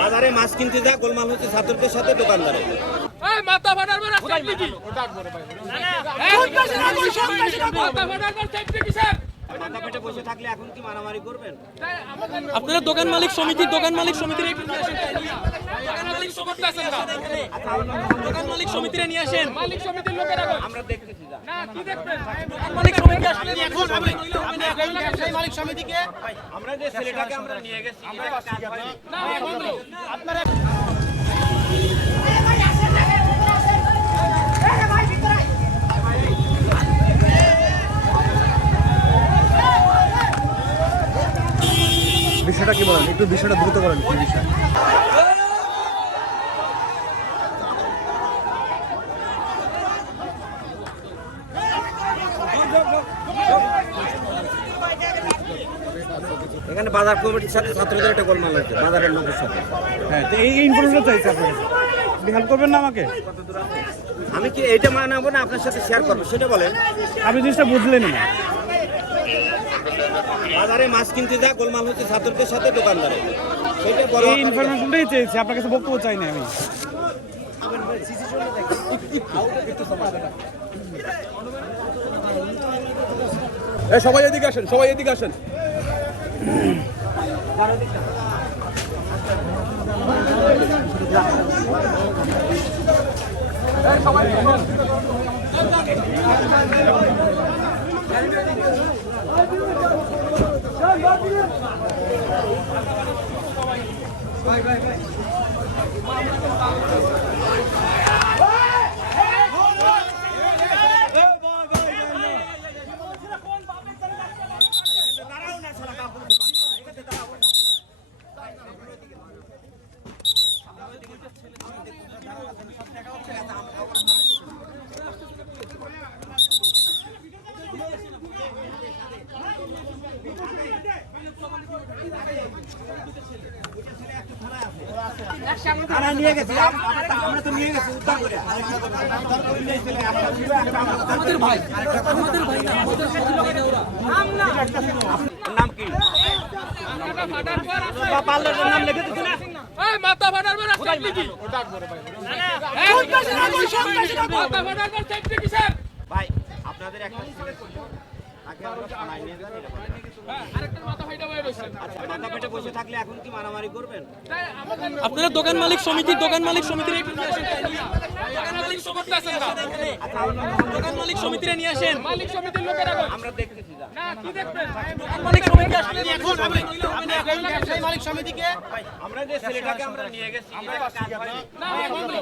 বাজারে মাছ কিনতে যা গোলমাল হচ্ছে ছাত্রদের সাথে দোকানদারে। এই মাথা ফাটার মারা সেফটি কি? না না মাথা ফাটার মারা সেফটি কি স্যার? মাথা পেটে বসে থাকলে এখন কি মারামারি করবেন? আপনারা দোকান মালিক সমিতির একটু নিয়ে আসেন। দোকান মালিক সমর্থ আছেন না? দোকান মালিক সমিতিরে নিয়ে আসেন। মালিক সমিতির লোকেরা কই? আমরা দেখতেছি যা। না কি দেখবেন? দোকান মালিক সমিতি আসলে এখন হবে। ব্যবসায়ী মালিক সমিতিকে আমরা যে ছেলেটাকে আমরা নিয়ে গেছি এটা কাজ হয়নি। না বন্ধ। আপনারা বিষয়টা কি বলেন, একটু বিষয়টা দ্রুত বলেন কি বিষয়। এখানে বাজার কমিটির সাথে ছাত্রদের একটা গোলমাল হচ্ছে বাজারের লোকের সাথে। হ্যাঁ, তো এই ইনফরমেশন চাইছি আপনার কাছে, হেল্প করবেন না আমাকে? আমি কি এইটা মানাবো না আপনার সাথে শেয়ার করবো সেটা বলেন। আপনি জিনিসটা বুঝলেন না। বাজারে মাছ কিনতে যা গোলমাল হচ্ছে ছাত্রদের সাথে দোকানদারে। সেটা বড় এই ইনফরমেশনটাই চেয়েছি, আপনার কাছে বক্তব্য চাই না আমি। সবাই এদিকে আসেন, সবাই এদিকে আসেন। আমরা নিয়ে গেছি, আমরা তো নিয়ে গেছি উদ্ধার করে। আমাদের ভাই না, আমাদের সাথে ওরা। নাম কি? মাথা ফাটার পর আছে। পার্লার নাম লিখে দিচ্ছি না। এই মাথা ফাটার মারা সেফটি কি? না না মাথা ফাটার মারা সেফটি কি স্যার? ভাই আপনাদের একটা ছেলে ছিল, তাকে আমরা থানায় নিয়ে যান এটা বলেন। আরেকটা মাথা ফাইটা বয়ে রইছে। আচ্ছা মাথা পেটে বসে থাকলে এখন কি মারামারি করবেন? আপনারা দোকান মালিক সমিতির একটু নিয়ে আসেন। দোকান মালিক সমর্থ আছেন না? দোকান মালিক সমিতিরে নিয়ে আসেন। মালিক সমিতির লোকেরা কই? আমরা দেখতেছি যা। না কি দেখবেন? দোকান মালিক সমিতি আসলে এখন হবে। আমরা যে ছেলেটাকে আমরা নিয়ে গেছি এটা কাজ হয়নি। না বন্ধ।